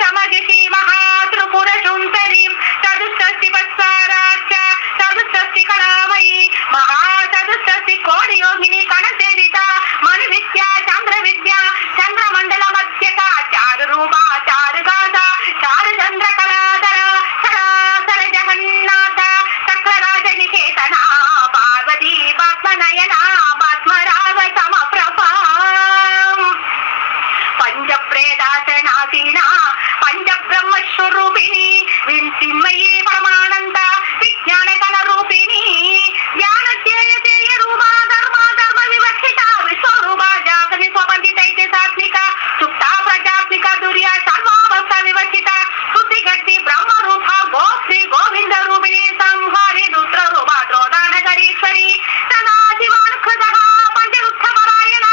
సమగిషి మహాత్రిపురసుందరీం చతుష్షష్టి వత్సరాక్ష చతుష్షష్టి కళామయీ మహాచతుష్షష్టి కోటి యోగిని కణసేవిత మణి విద్య చంద్ర విద్య చంద్రమండల మధ్యక చారు రూప చారు గాథ చారు చంద్ర కళాధర సరాసర జగన్నాథ చక్రరాజ నికేతన పార్వతీ పద్మనయన పద్మరాగ సమప్రభా పంచప్రేదాసనాసీన పంచబ్రహ్మస్వరూపిణి వింసిన్మయీ పరమానంద విజ్ఞాన కళ రూపిణి జ్ఞానధ్యేయ రూపా ధర్మ వివక్షిత విశ్వరూప జాగని స్వబంధితైతే సాత్విక సుప్తా ప్రజాత్మిక దుర్య సర్వావస్థ వివక్షిత శుద్ధిగట్టి బ్రహ్మరూప గోశ్రీ గోవింద రూపిణి సంహారి రుద్ర రూప ద్రోదానగరీశ్వరి సదాశివానుకృత పంచరుద్ధపరాయణ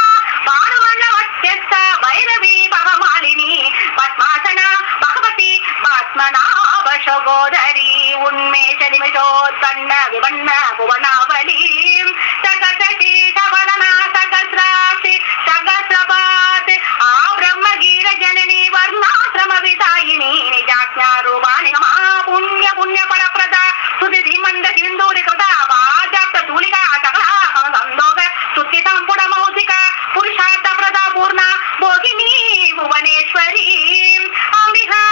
పాడుమండవత్యస్థ భైరవీ భవమాలిని పద్మాసన భగవతి పద్మనాభశగోదరీ ఉన్మేష నిమిషోత్పన్న వివన్న భువనావళీ సకసీత